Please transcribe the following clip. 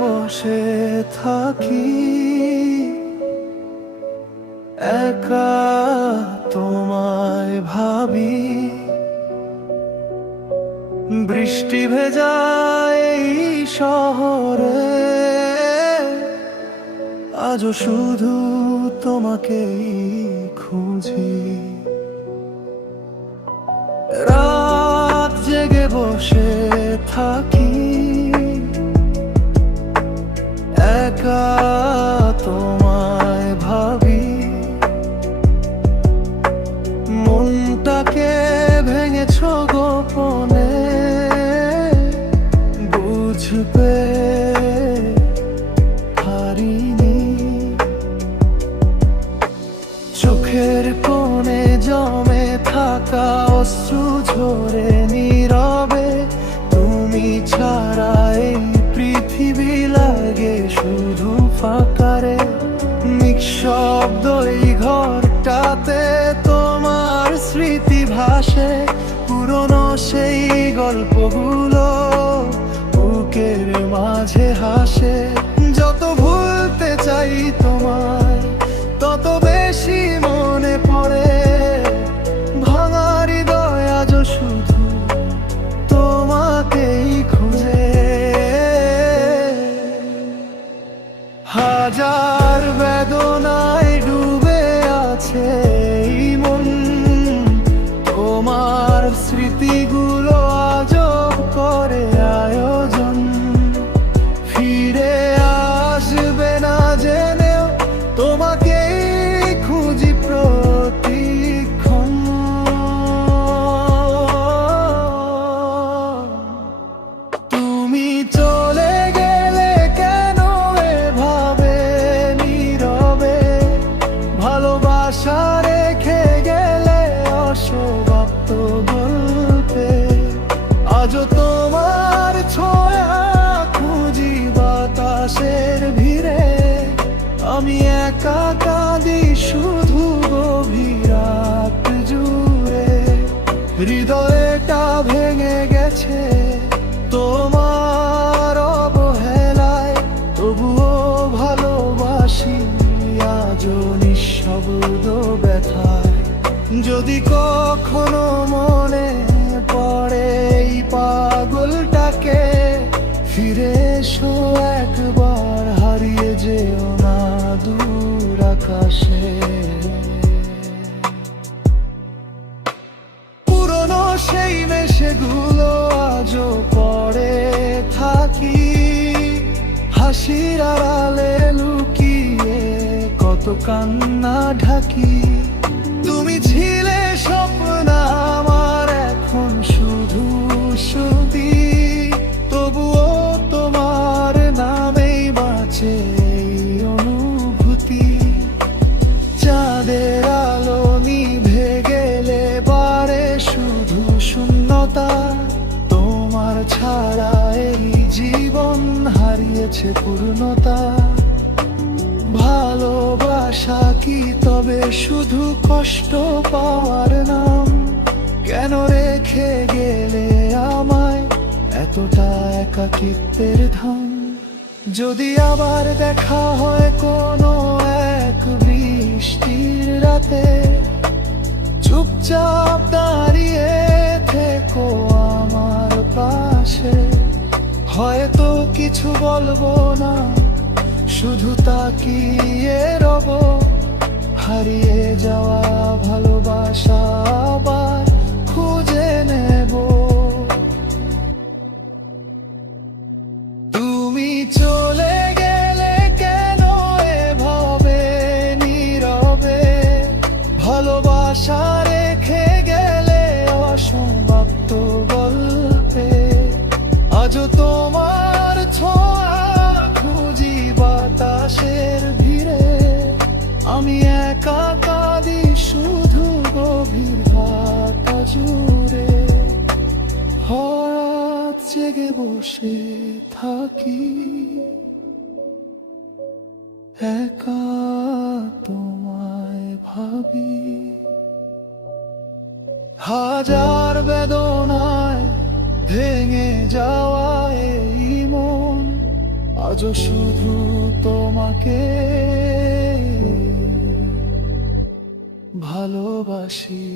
বসে থাকি, একা তোমায় ভাবি। বৃষ্টি ভেজায় এই শহরে, আজও শুধু তোমাকেই খুঁজি। রাত জেগে বসে থাকি, একা তোমায় ভাবি। মনটাকে ভেঙেছ গোপনে, বুঝবে পারিনি। চোখের কোণে জমে থাকা অশ্রু ঝরে নীরবে, তুমি ছাড়া এই পৃথিবী লাগে শুধু ফাঁকারে। নিঃশব্দ এই ঘরটাতে তোমার স্মৃতি ভাসে, পুরনো সেই গল্পগুলো বুকের মাঝে হাসে। যত ভুলতে চাই তোমায়, তত বেশি মনে পড়ে। ভাঙা হৃদয় আজও শুধু তোমাকেই খুঁজে। হাজার বেদনায় ডুবে আছে এই মন, তোমার স্মৃতিগুলো আজব করে আয়োজন। ফিরে আসবে না জেনেও তোমাকেই খুঁজি প্রতিক্ষণ। তুমি চলে গেলে কেন এভাবে নীরবে, ভালোবাসা রেখে গেলে অসমাপ্ত গল্পে। আজও তোমার ছোঁয়া খুঁজি বাতাসের ভিড়ে, আমি একা কাঁদি শুধু গভীর রাত জুড়ে। হৃদয়টা ভেঙে গেছে তোমার অবহেলায়, তবুও ভালোবাসি আজও নিঃশব্দ ব্যথায়। যদি কখনো মনে পড়ে এই পাগলটাকে, ফিরে এসো একবার, হারিয়ে যেও না দূর আকাশে। পুরনো সেই মেশেগুলো আজও পড়ে থাকি, হাসির আড়ালে লুকিয়ে কত কান্না ঢাকি। তুমি ছিলে স্বপ্ন আমার, এখন শুধু শুধু। তবুও তোমার নামেই বাঁচে এই অনুভূতি। চাঁদের আলো নিভে গেলে বারে শুধু শূন্যতা, তোমার ছাড়া এই জীবন হারিয়েছে পূর্ণতা। ভালোবাসা কি তবে শুধু কষ্ট পাওয়ার নাম? কেন রেখে গেলে আমায় এতটা একাকিত্বের ধাম? যদি আবার দেখা হয় কোনো এক বৃষ্টির রাতে, চুপচাপ দাঁড়িয়ে থেকো আমার পাশে। হয়তো কিছু বলবো না, শুধু তাকিয়ে রব। হারিয়ে যাওয়া ভালোবাসা আবার খুঁজে নেব। তুমি চলে গেলে কেন এভাবে নীরবে, ভালোবাসা রেখে গেলে অসমাপ্ত গল্পে। আজও তোমার ছোঁয়া খুঁজি বাতাসের ভিড়ে, আমি একা কাঁদি শুধু গভীর ঢাকা জুড়ে। হঠাৎ জেগে বসে থাকি, একা তোমায় ভাবি। হাজার বেদনায় ভেঙে যাওয়া এই মন আজও শুধু তোমাকে ভালোবাসি।